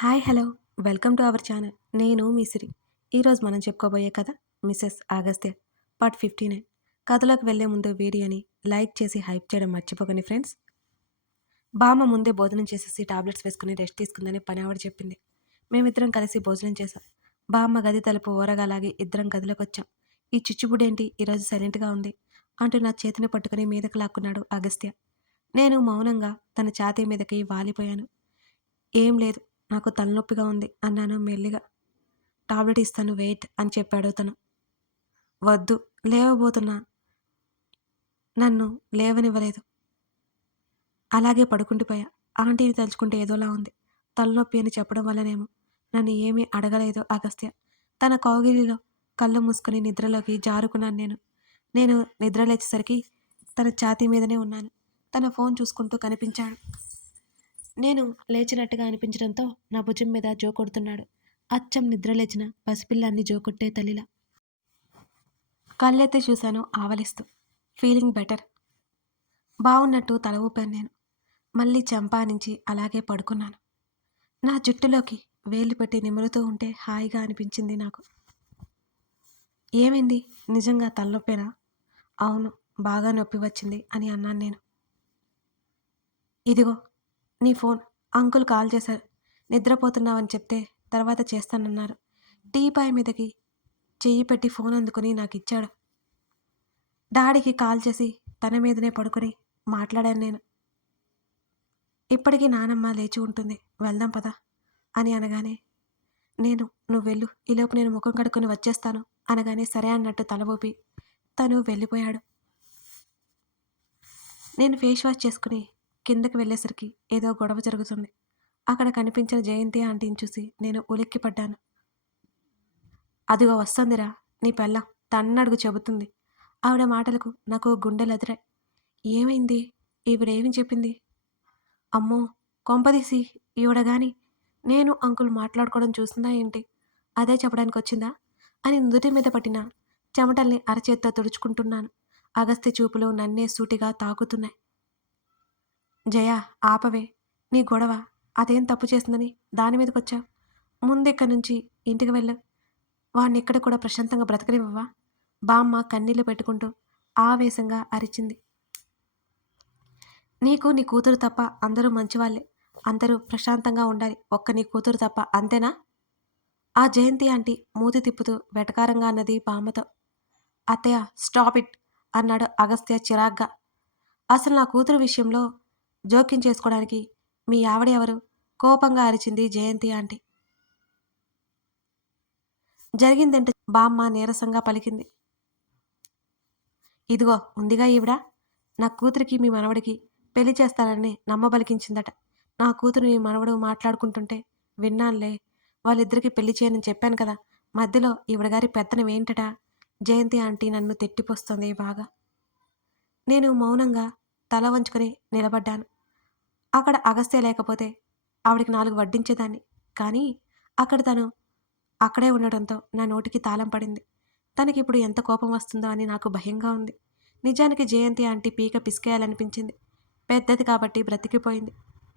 Hi hello welcome to our channel. నేను మీ సిరి. ఈరోజు మనం చెప్పుకోబోయే కథ మిసెస్ అగస్త్య పార్ట్ 59. కథలోకి వెళ్లే ముందు వీడియోని లైక్ చేసి హైప్ చేయడం మర్చిపోకండి ఫ్రెండ్స్. బామ్మ ముందే భోజనం చేసేసి టాబ్లెట్స్ వేసుకుని రెస్ట్ తీసుకుందని పని ఆవిడ చెప్పింది. మేమిద్దరం కలిసి భోజనం చేశాం. బామ్మ గది తలుపు ఓరగా లాగి ఇద్దరం గదిలోకి వచ్చాం. ఈ చిచ్చుబుడేంటి ఈరోజు సైలెంట్గా ఉంది అంటూ నా చేతిని పట్టుకుని మీదకి లాక్కున్నాడు అగస్త్య. నేను మౌనంగా తన ఛాతీ మీదకి వాలిపోయాను. ఏం లేదు, నాకు తలనొప్పిగా ఉంది అన్నాను మెల్లిగా. టాబ్లెట్ ఇస్తాను వెయిట్ అని చెప్పాడు తను. వద్దు, లేవబోతున్నా. నన్ను లేవనివ్వలేదు. అలాగే పడుకుండిపోయా. ఆంటీని తలుచుకుంటే ఏదోలా ఉంది. తలనొప్పి అని చెప్పడం వల్లనేమో నన్ను ఏమీ అడగలేదు అగస్త్య. తన కౌగిలిలో కళ్ళు మూసుకొని నిద్రలోకి జారుకున్నాను నేను. నేను నిద్ర లేచేసరికి తన ఛాతీ మీదనే ఉన్నాను. తన ఫోన్ చూసుకుంటూ కనిపించాడు. నేను లేచినట్టుగా అనిపించడంతో నా భుజం మీద జోకొడుతున్నాడు. అచ్చం నిద్ర లేచిన పసిపిల్లాన్ని జోకొట్టే తల్లిలా. కళ్ళెత్తి చూశాను ఆవలిస్తూ. Feeling better. బావున్నట్టు తల ఊపాను నేను. మళ్ళీ చెంపానించి అలాగే పడుకున్నాను. నా జుట్టులోకి వేలు పెట్టి నిమురుతూ ఉంటే హాయిగా అనిపించింది నాకు. ఏమైంది, నిజంగా తలనొప్పేనా? అవును, బాగా నొప్పి వచ్చింది అని అన్నాను నేను. ఇదిగో నీ ఫోన్, అంకుల్ కాల్ చేశారు. నిద్రపోతున్నావని చెప్తే తర్వాత చేస్తానన్నారు. టీపాయ్ మీదకి చెయ్యి పెట్టి ఫోన్ అందుకుని నాకు ఇచ్చాడు. డాడీకి కాల్ చేసి తన మీదనే పడుకొని మాట్లాడాను నేను. ఇప్పటికీ నానమ్మ లేచి ఉంటుంది, వెళ్దాం పదా అని అనగానే నేను, నువ్వు వెళ్ళు, ఈలోపు నేను ముఖం కడుక్కొని వచ్చేస్తాను అనగానే సరే అన్నట్టు తల ఊపి తను వెళ్ళిపోయాడు. నేను ఫేస్ వాష్ చేసుకుని కిందకి వెళ్ళేసరికి ఏదో గొడవ జరుగుతుంది. అక్కడ కనిపించిన జయంతి ఆంటీని చూసి నేను ఉలిక్కిపడ్డాను. అదిగో వస్తుందిరా నీ పెళ్ళాం, తన్నడుగు చెబుతుంది. ఆవిడ మాటలకు నాకు గుండెలెదిరాయి. ఏమైంది, ఈవిడేమి చెప్పింది? అమ్మో, కొంపదీసి ఈవిడ గాని నేను అంకుల్ మాట్లాడుకోవడం చూసిందా ఏంటి? అదే చెప్పడానికి వచ్చిందా అని నుదుటి మీద పట్టిన చెమటల్ని అరచేత్తో తుడుచుకుంటున్నాను. అగస్త్య చూపులు నన్నే సూటిగా తాకుతున్నాయి. జయ, ఆపవే నీ గొడవ. అదేం తప్పు చేసిందని దాని మీదకొచ్చావు? ముందిక్కడి నుంచి ఇంటికి వెళ్ళు. వాణ్ణిక్కడ కూడా ప్రశాంతంగా బ్రతకనివ్వవా? బామ్మ కన్నీళ్లు పెట్టుకుంటూ ఆవేశంగా అరిచింది. నీకు నీ కూతురు తప్ప అందరూ మంచివాళ్లే. అందరూ ప్రశాంతంగా ఉండాలి, ఒక్క నీ కూతురు తప్ప, అంతేనా? ఆ జయంతి ఆంటీ మూతి తిప్పుతూ వెటకారంగా అన్నది బామ్మతో. అత్తయ్య, స్టాప్ ఇట్ అన్నాడు అగస్త్య చిరాగ్గా. అసలు నా కూతురు విషయంలో జోక్యం చేసుకోవడానికి మీ ఆవిడ ఎవరు? కోపంగా అరిచింది జయంతి ఆంటీ. జరిగిందంటే బామ్మ నీరసంగా పలికింది. ఇదిగో ఉందిగా ఈవిడ, నా కూతురికి మీ మనవడికి పెళ్లి చేస్తానని నమ్మబలికించిందట. నా కూతురు మీ మనవడు మాట్లాడుకుంటుంటే విన్నానులే. వాళ్ళిద్దరికీ పెళ్లి చేయనని చెప్పాను కదా. మధ్యలో ఈవిడగారి పెత్తనం ఏంటట? జయంతి ఆంటీ నన్ను తిట్టిపోస్తుంది బాగా. నేను మౌనంగా తల వంచుకొని నిలబడ్డాను. అక్కడ అగస్త్య లేకపోతే ఆవిడికి 4 వడ్డించేదాన్ని. కానీ అక్కడ తను అక్కడే ఉండడంతో నా నోటికి తాళం పడింది. తనకిప్పుడు ఎంత కోపం వస్తుందో అని నాకు భయంగా ఉంది. నిజానికి జయంతి ఆంటీ పీక పిసికేయాలనిపించింది. పెద్దది కాబట్టి బ్రతికిపోయింది.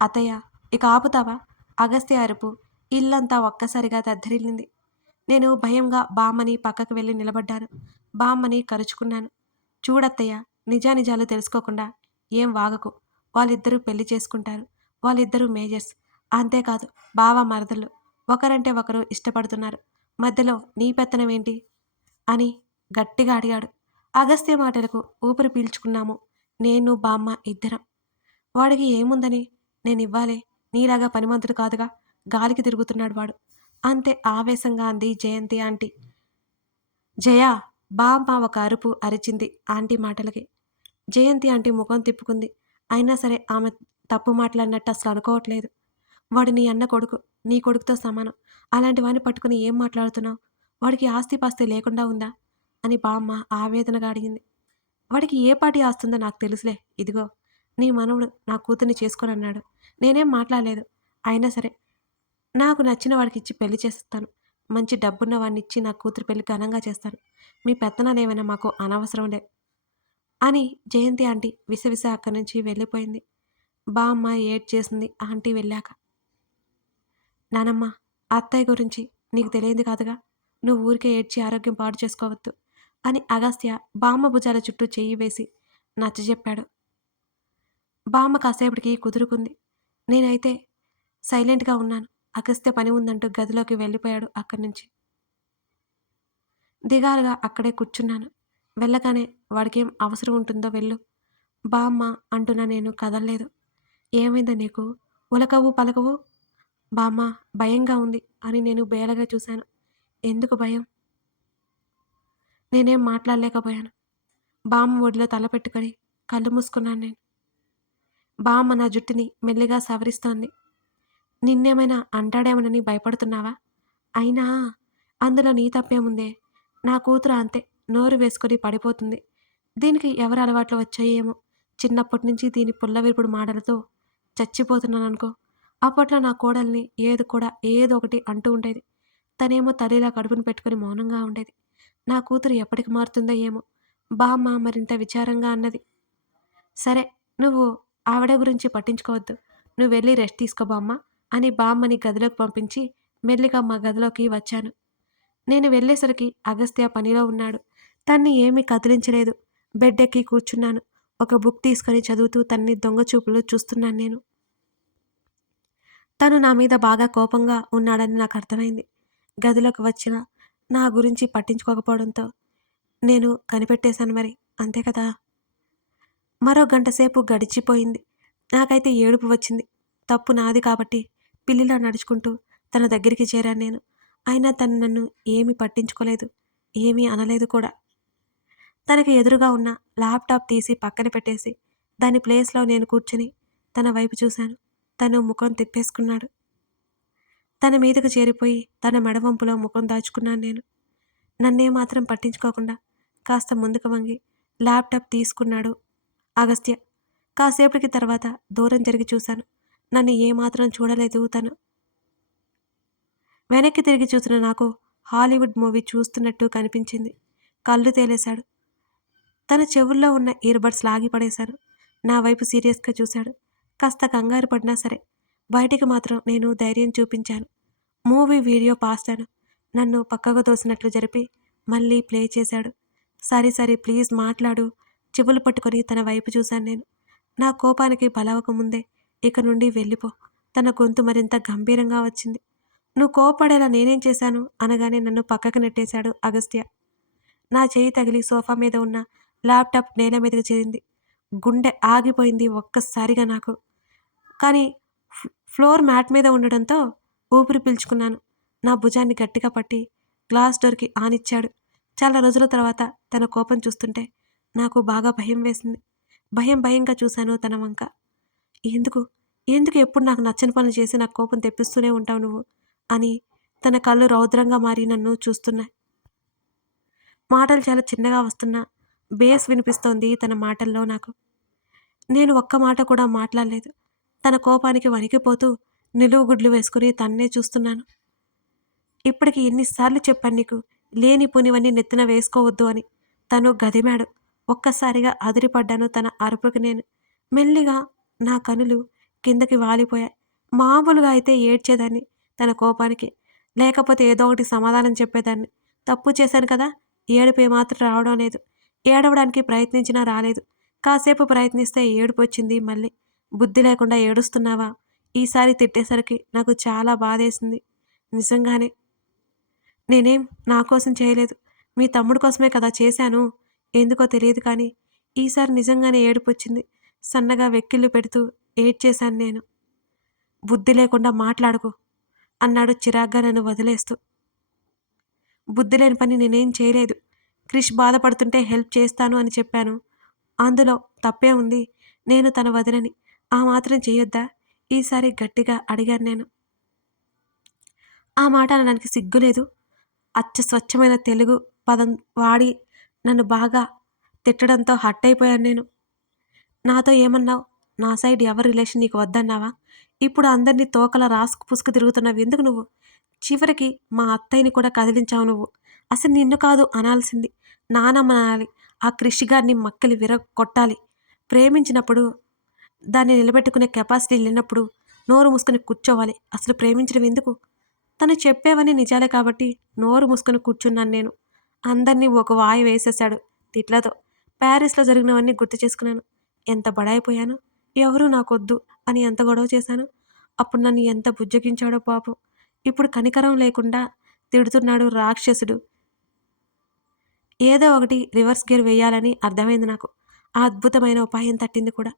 అత్తయ్య, ఇక ఆపుతావా? అగస్త్య అరుపు ఇల్లంతా ఒక్కసారిగా దద్దరిల్లింది. నేను భయంగా బామ్మని పక్కకు వెళ్ళి నిలబడ్డాను. బామ్మని కరుచుకున్నాను. చూడత్తయ్య, నిజానిజాలు తెలుసుకోకుండా ఏం వాగకు. వాళ్ళిద్దరూ పెళ్లి చేసుకుంటారు. వాళ్ళిద్దరూ మేజర్స్. అంతేకాదు బావ మరదళ్ళు. ఒకరంటే ఒకరు ఇష్టపడుతున్నారు. మధ్యలో నీ పెత్తనమేంటి అని గట్టిగా అడిగాడు. అగస్త్య మాటలకు ఊపిరి పీల్చుకున్నాము నేను బామ్మ ఇద్దరం. వాడికి ఏముందని నేనివ్వాలే, నీలాగా పనిమంతుడు కాదుగా, గాలికి తిరుగుతున్నాడు వాడు అంతే ఆవేశంగా అంది జయంతి ఆంటీ. జయ, బామ్మ ఒక అరుపు అరిచింది ఆంటీ మాటలకి. జయంతి ఆంటీ ముఖం తిప్పుకుంది. అయినా సరే ఆమె తప్పు మాట్లాడినట్టు అసలు అనుకోవట్లేదు. వాడు నీ అన్న కొడుకు, నీ కొడుకుతో సమానం. అలాంటి వాడిని పట్టుకుని ఏం మాట్లాడుతున్నావు? వాడికి ఆస్తిపాస్తి లేకుండా ఉందా అని బామ్మ ఆవేదనగా అడిగింది. వాడికి ఏ పాటి ఆస్తుందో నాకు తెలుసులే. ఇదిగో నీ మనవడు నా కూతుర్ని చేసుకోనన్నాడు. నేనేం మాట్లాడలేదు. అయినా సరే నాకు నచ్చిన వాడికి ఇచ్చి పెళ్లి చేస్తాను. మంచి డబ్బున్న వాడిని ఇచ్చి నా కూతురు పెళ్లి ఘనంగా చేస్తాను. మీ పెత్తనాలేమైనా మాకు అనవసరంలే అని జయంతి ఆంటీ విసవిస అక్కడి నుంచి వెళ్ళిపోయింది. బామ్మ ఏడ్చేసింది ఆంటీ వెళ్ళాక. నానమ్మ, అత్తయ్య గురించి నీకు తెలియంది కాదుగా. నువ్వు ఊరికే ఏడ్చి ఆరోగ్యం పాడు చేసుకోవద్దు అని అగస్త్య బామ్మ భుజాల చుట్టూ చెయ్యి వేసి నచ్చజెప్పాడు. బామ్మ కాసేపటికి కుదురుకుంది. నేనైతే సైలెంట్‌గా ఉన్నాను. అగస్త్య పని ఉందంటూ గదిలోకి వెళ్ళిపోయాడు అక్కడి నుంచి. దిగాలుగా అక్కడే కూర్చున్నాను. వెళ్ళగానే వాడికేం అవసరం ఉంటుందో వెళ్ళు బామ్మ అంటున్న నేను కదల్లేదు. ఏమైందో నీకు? ఉలకవు పలకవు? బామ్మ భయంగా ఉంది అని నేను బేలగా చూశాను. ఎందుకు భయం? నేనేం మాట్లాడలేకపోయాను. బామ్మ ఒడిలో తల పెట్టుకొని కళ్ళు మూసుకున్నాను నేను. బామ్మ నా జుట్టుని మెల్లిగా సవరిస్తోంది. నిన్నేమైనా అంటాడేమోనని భయపడుతున్నావా? అయినా అందులో నీ తప్పేముందే? నా కూతురు అంతే నోరు వేసుకొని పడిపోతుంది. దీనికి ఎవరి అలవాట్లు వచ్చాయో ఏమో! చిన్నప్పటి నుంచి దీని పుల్లవిరుపుడు మాటలతో చచ్చిపోతున్నాననుకో. అప్పట్లో నా కోడల్ని ఏదో ఒకటి అంటూ ఉండేది. తనేమో తల్లిలా కడుపును పెట్టుకొని మౌనంగా ఉండేది. నా కూతురు ఎప్పటికి మారుతుందో ఏమో! బామ్మ మరింత విచారంగా అన్నది. సరే, నువ్వు ఆవిడ గురించి పట్టించుకోవద్దు. నువ్వెళ్ళి రెస్ట్ తీసుకో బామ్మ అని బామ్మని గదిలోకి పంపించి మెల్లిగా మా గదిలోకి వచ్చాను. నేను వెళ్ళేసరికి అగస్త్య పనిలో ఉన్నాడు. తన్ని ఏమీ కదిలించలేదు. బెడ్ ఎక్కి కూర్చున్నాను. ఒక బుక్ తీసుకొని చదువుతూ తన్ని దొంగ చూపులు చూస్తున్నాను నేను. తను నా మీద బాగా కోపంగా ఉన్నాడని నాకు అర్థమైంది. గదిలోకి వచ్చినా నా గురించి పట్టించుకోకపోవడంతో నేను కనిపెట్టేశాను మరి. అంతే కదా! మరో గంటసేపు గడిచిపోయింది. నాకైతే ఏడుపు వచ్చింది. తప్పు నాది కాబట్టి పిల్లిలా నడుచుకుంటూ తన దగ్గరికి చేరాను నేను. అయినా తను నన్ను ఏమీ పట్టించుకోలేదు. ఏమీ అనలేదు కూడా. తనకి ఎదురుగా ఉన్న ల్యాప్‌టాప్ తీసి పక్కన పెట్టేసి దాని ప్లేస్‌లో నేను కూర్చొని తన వైపు చూశాను. తను ముఖం తిప్పేసుకున్నాడు. తన మీదకు చేరిపోయి తన మెడవంపులో ముఖం దాచుకున్నాను నేను. నన్నేమాత్రం పట్టించుకోకుండా కాస్త ముందుకు వంగి ల్యాప్‌టాప్ తీసుకున్నాడు అగస్త్య. కాసేపటికి తర్వాత దూరం జరిగి చూశాను. నన్ను ఏమాత్రం చూడలేదు తను. వెనక్కి తిరిగి చూసిన నాకు హాలీవుడ్ మూవీ చూస్తున్నట్టు కనిపించింది. కళ్ళు తేలేశాడు. తన చెవుల్లో ఉన్న ఇయర్‌బడ్స్ లాగి పడేశాను. నా వైపు సీరియస్‌గా చూశాడు. కాస్త కంగారు పడినా సరే బయటికి మాత్రం నేను ధైర్యం చూపించాను. మూవీ వీడియో పాసాను. నన్ను పక్కకు తోసినట్లు జరిపి మళ్ళీ ప్లే చేశాడు. సారీ సారీ ప్లీజ్ మాట్లాడు. చెవులు పట్టుకొని తన వైపు చూశాను నేను. నా కోపానికి బలవకముందే ఇక నుండి వెళ్ళిపో. తన గొంతు మరింత గంభీరంగా వచ్చింది. నువ్వు కోప్పడేలా నేనేం చేశాను అనగానే నన్ను పక్కకు నెట్టేశాడు అగస్త్య. నా చెయ్యి తగిలి సోఫా మీద ఉన్న ల్యాప్‌టాప్ నేల మీదకి చేరింది. గుండె ఆగిపోయింది ఒక్కసారిగా నాకు. కానీ ఫ్లోర్ మ్యాట్ మీద ఉండడంతో ఊపిరి పీల్చుకున్నాను. నా భుజాన్ని గట్టిగా పట్టి గ్లాస్ డోర్‌కి ఆనిచ్చాడు. చాలా రోజుల తర్వాత తన కోపం చూస్తుంటే నాకు బాగా భయం వేసింది. భయంగా చూశాను తన వంక. ఎందుకు? ఎందుకు ఎప్పుడు నాకు నచ్చని పనులు చేసి నాకు కోపం తెప్పిస్తూనే ఉంటావు నువ్వు? అని తన కళ్ళు రౌద్రంగా మారి నన్ను చూస్తున్నాయి. మాటలు చాలా చిన్నగా వస్తున్నా బేస్ వినిపిస్తోంది తన మాటల్లో నాకు. నేను ఒక్క మాట కూడా మాట్లాడలేదు. తన కోపానికి వణికిపోతూ నిలువుగుడ్లు వేసుకుని తన్నే చూస్తున్నాను. ఇప్పటికి ఎన్నిసార్లు చెప్పాను నీకు లేనిపోనివన్నీ నెత్తిన వేసుకోవద్దు అని. తను గదిమాడు. ఒక్కసారిగా అదిరిపడ్డాను తన అరుపుకి నేను. మెల్లిగా నా కనులు కిందకి వాలిపోయాయి. మామూలుగా అయితే ఏడ్చేదాన్ని తన కోపానికి. లేకపోతే ఏదో ఒకటి సమాధానం చెప్పేదాన్ని. తప్పు చేశాను కదా! ఏడుపు ఏమాత్రం రావడం లేదు. ఏడవడానికి ప్రయత్నించినా రాలేదు. కాసేపు ప్రయత్నిస్తే ఏడుపొచ్చింది మళ్ళీ. బుద్ధి లేకుండా ఏడుస్తున్నావా? ఈసారి తిట్టేసరికి నాకు చాలా బాధేసింది. నిజంగానే. నేనేం నా కోసం చేయలేదు. మీ తమ్ముడు కోసమే కదా చేశాను. ఎందుకో తెలియదు కానీ ఈసారి నిజంగానే ఏడుపొచ్చింది. సన్నగా వెక్కిళ్ళు పెడుతూ ఏడ్చేశాను నేను. బుద్ధి లేకుండా మాట్లాడకు అన్నాడు చిరాగ్గా నన్ను వదిలేస్తూ. బుద్ధి లేని పని నేనేం చేయలేదు. క్రిష్ బాధపడుతుంటే హెల్ప్ చేస్తాను అని చెప్పాను. అందులో తప్పే ఉంది. నేను తన వదినని. ఆ మాత్రం చేయొద్దా? ఈసారి గట్టిగా అడిగాను నేను. ఆ మాట అనడానికి సిగ్గులేదు. అచ్చ స్వచ్ఛమైన తెలుగు పదం వాడి నన్ను బాగా తిట్టడంతో హర్ట్ అయిపోయాను నేను. నాతో ఏమన్నావు? నా సైడ్ ఎవరి రిలేషన్ నీకు వద్దన్నావా? ఇప్పుడు అందరినీ తోకలా రాసుకు పుసుకు తిరుగుతున్నావు ఎందుకు నువ్వు? చివరికి మా అత్తయ్యని కూడా కదిలించావు నువ్వు. అసలు నిన్ను కాదు అనాల్సింది. నానమ్మనాలి. ఆ క్రిష్ గాడిని మక్కలి విరగొట్టాలి. ప్రేమించినప్పుడు దాన్ని నిలబెట్టుకునే కెపాసిటీ లేనప్పుడు నోరు మూసుకొని కూర్చోవాలి. అసలు ప్రేమించడం ఎందుకు? తను చెప్పేవన్నీ నిజాలే కాబట్టి నోరు మూసుకొని కూర్చున్నాను నేను. అందరినీ ఒక వాయి వేసేశాడు తిట్లతో. ప్యారిస్‌లో జరిగినవన్నీ గుర్తు చేసుకున్నాను. ఎంత బడాయిపోయానో, ఎవరూ నాకొద్దు అని ఎంత గొడవ చేశానో, అప్పుడు నన్ను ఎంత బుజ్జగించాడో పాపం. ఇప్పుడు కనికరం లేకుండా తిడుతున్నాడు రాక్షసుడు. ఏదో ఒకటి రివర్స్ గేర్ వేయాలని అర్థమైంది నాకు. ఆ అద్భుతమైన ఉపాయం తట్టింది కూడా.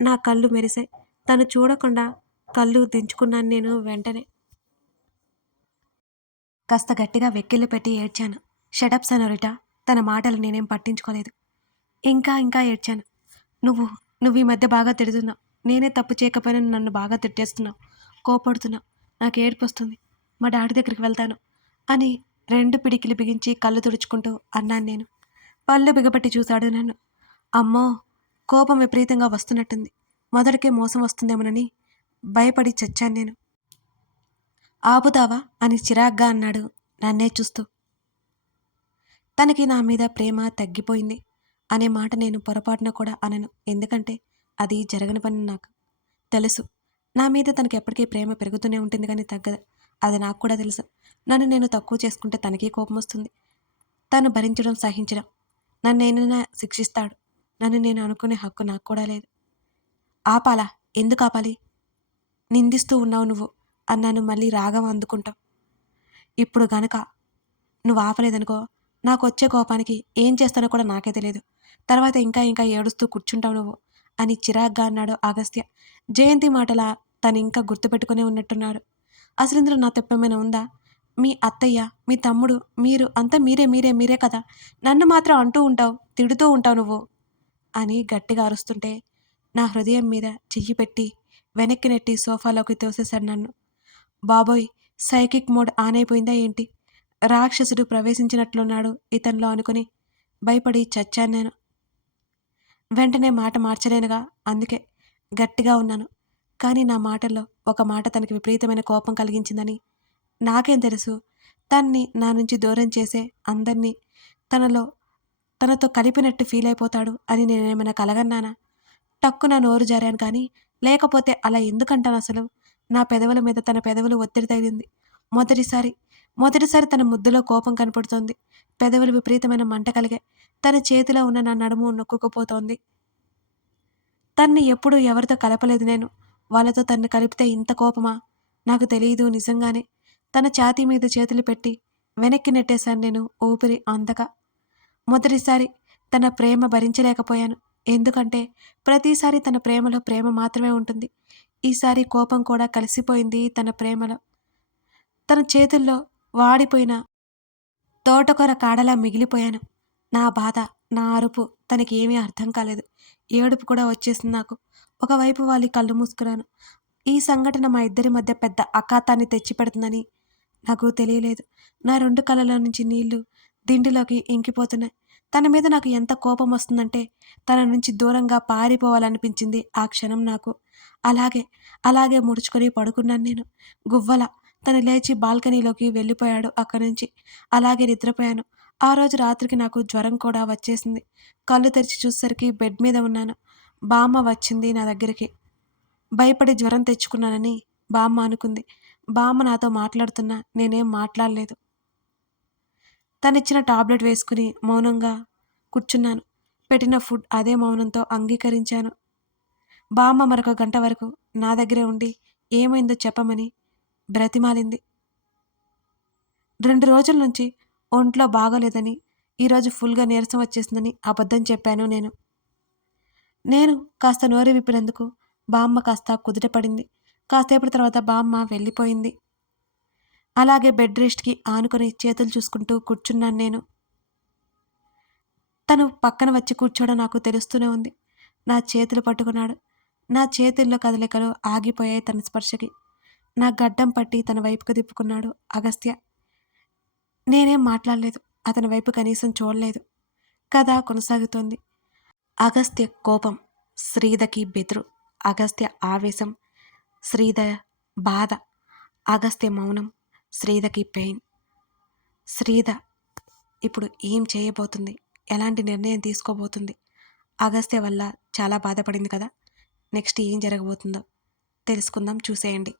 నా కళ్ళు మెరిసాయి. తను చూడకుండా కళ్ళు దించుకున్నాను నేను వెంటనే. కాస్త గట్టిగా వెక్కిళ్ళు పెట్టి ఏడ్చాను. Shut up senorita. తన మాటలు నేనేం పట్టించుకోలేదు. ఇంకా ఏడ్చాను. నువ్వు నువ్వు ఈ మధ్య బాగా తిడుతున్నావు. నేనే తప్పు చేయకపోయినా నన్ను బాగా తిట్టేస్తున్నావు. కోపడుతున్నావు. నాకు ఏడుపొస్తుంది. మా డాడీ దగ్గరికి వెళ్తాను అని 2 పిడికిలి బిగించి కళ్ళు తుడుచుకుంటూ అన్నాను నేను. పళ్ళు బిగపట్టి చూశాడు నన్ను. అమ్మో! కోపం విపరీతంగా వస్తున్నట్టుంది. మొదటికే మోసం వస్తుందేమోనని భయపడి చచ్చాను నేను. ఆపుతావా అని చిరాగ్గా అన్నాడు నన్నే చూస్తూ. తనకి నా మీద ప్రేమ తగ్గిపోయింది అనే మాట నేను పొరపాటున కూడా అనను. ఎందుకంటే అది జరగని పని నాకు తెలుసు. నా మీద తనకి ఎప్పటికీ ప్రేమ పెరుగుతూనే ఉంటుంది కానీ తగ్గదు. అది నాకు కూడా తెలుసు. నన్ను నేను తక్కువ చేసుకుంటే తనకి కోపం వస్తుంది. తను భరించడం సహించడం. నన్నేనైనా శిక్షిస్తాడు. నన్ను నేను అనుకునే హక్కు నాకు కూడా లేదు. ఆపాలా? ఎందుకు ఆపాలి? నిందిస్తూ ఉన్నావు నువ్వు అన్నాను మళ్ళీ రాగం అందుకుంటాం. ఇప్పుడు గనక నువ్వు ఆపలేదనుకో, నాకొచ్చే కోపానికి ఏం చేస్తానో కూడా నాకే తెలియదు. తర్వాత ఇంకా ఏడుస్తూ కూర్చుంటావు నువ్వు అని చిరాగ్గా అన్నాడు అగస్త్య. జయంతి మాటలా తనింకా గుర్తుపెట్టుకునే ఉన్నట్టున్నాడు. అసలు ఇందులో నా తప్పేమైనా ఉందా? మీ అత్తయ్య, మీ తమ్ముడు, మీరు అంతా మీరే కదా! నన్ను మాత్రం అంటూ ఉంటావు, తిడుతూ ఉంటావు నువ్వు అని గట్టిగా అరుస్తుంటే నా హృదయం మీద చెయ్యి పెట్టి వెనక్కి నెట్టి సోఫాలోకి తోసేశాడు నన్ను. బాబోయ్! సైకిక్ మోడ్ ఆన్ అయిపోయిందా ఏంటి? రాక్షసుడు ప్రవేశించినట్లున్నాడు ఇతనిలో అనుకుని భయపడి చచ్చాను నేను. వెంటనే మాట మార్చలేనుగా, అందుకే గట్టిగా ఉన్నాను. కానీ నా మాటల్లో ఒక మాట తనకి విపరీతమైన కోపం కలిగించిందని నాకేం తెలుసు? తన్ని నా నుంచి దూరం చేసే అందరినీ తనలో తనతో కలిపినట్టు ఫీల్ అయిపోతాడు అని నేనేమైనా కలగన్నానా? టక్కున నోరు జారాను కానీ, లేకపోతే అలా ఎందుకంటానసలు? నా పెదవుల మీద తన పెదవులు ఒత్తిడి తగిలింది. మొదటిసారి తన ముద్దులో కోపం కనపడుతోంది. పెదవులు విపరీతమైన మంట కలిగాయి. తన చేతిలో ఉన్న నా నడుము నొక్కుకుపోతోంది. తన్ని ఎప్పుడూ ఎవరితో కలపలేదు నేను. వాళ్ళతో తన్ని కలిపితే ఇంత కోపమా? నాకు తెలీదు నిజంగానే. తన ఛాతీ మీద చేతులు పెట్టి వెనక్కి నెట్టేశాను నేను ఊపిరి అందక. మొదటిసారి తన ప్రేమ భరించలేకపోయాను. ఎందుకంటే ప్రతిసారి తన ప్రేమలో ప్రేమ మాత్రమే ఉంటుంది. ఈసారి కోపం కూడా కలిసిపోయింది తన ప్రేమలో. తన చేతుల్లో వాడిపోయిన తోటకూర కాడలా మిగిలిపోయాను. నా బాధ, నా అరుపు తనకి ఏమీ అర్థం కాలేదు. ఏడుపు కూడా వచ్చేసింది నాకు. ఒకవైపు వాలి కళ్ళు మూసుకున్నాను. ఈ సంఘటన మా ఇద్దరి మధ్య పెద్ద అఘాతాన్ని తెచ్చిపెడుతుందని నాకు తెలియలేదు. నా 2 కళ్ళలో నుంచి నీళ్లు దిండిలోకి ఇంకిపోతున్నాయి. తన మీద నాకు ఎంత కోపం వస్తుందంటే తన నుంచి దూరంగా పారిపోవాలనిపించింది ఆ క్షణం నాకు. అలాగే ముడుచుకొని పడుకున్నాను నేను. గువ్వల తను లేచి బాల్కనీలోకి వెళ్ళిపోయాడు అక్కడి నుంచి. అలాగే నిద్రపోయాను. ఆ రోజు రాత్రికి నాకు జ్వరం కూడా వచ్చేసింది. కళ్ళు తెరిచి చూసేసరికి బెడ్ మీద ఉన్నాను. బామ్మ వచ్చింది నా దగ్గరికి. భయపడి జ్వరం తెచ్చుకున్నానని బామ్మ అనుకుంది. బామ్మ నాతో మాట్లాడుతున్నా నేనేం మాట్లాడలేదు. తనిచ్చిన టాబ్లెట్ వేసుకుని మౌనంగా కూర్చున్నాను. పెట్టిన ఫుడ్ అదే మౌనంతో అంగీకరించాను. బామ్మ మరొక గంట వరకు నా దగ్గరే ఉండి ఏమైందో చెప్పమని బ్రతిమాలింది. 2 రోజుల నుంచి ఒంట్లో బాగోలేదని, ఈరోజు ఫుల్గా నీరసం వచ్చేసిందని అబద్ధం చెప్పాను నేను. నేను కాస్త నోరు విప్పినందుకు బామ్మ కాస్త కుదుట పడింది. కాసేపటి తర్వాత బామ్మ వెళ్ళిపోయింది. అలాగే బెడ్ రెస్ట్‌కి ఆనుకొని చేతులు చూసుకుంటూ కూర్చున్నాను నేను. తను పక్కన వచ్చి కూర్చోవడం నాకు తెలుస్తూనే ఉంది. నా చేతులు పట్టుకున్నాడు. నా చేతుల్లో కదలికలు ఆగిపోయాయి తన స్పర్శకి. నా గడ్డం పట్టి తన వైపుకు తిప్పుకున్నాడు అగస్త్య. నేనేం మాట్లాడలేదు. అతని వైపు కనీసం చూడలేదు. కథ కొనసాగుతోంది. అగస్త్య కోపం, శ్రీధకి బెదురు. అగస్త్య ఆవేశం, శ్రీధ బాధ. అగస్త్య మౌనం, శ్రీధకి పెయిన్. శ్రీధ ఇప్పుడు ఏం చేయబోతుంది? ఎలాంటి నిర్ణయం తీసుకోబోతుంది? అగస్త్య వల్ల చాలా బాధపడింది కదా. నెక్స్ట్ ఏం జరగబోతుందో తెలుసుకుందాం, చూసేయండి.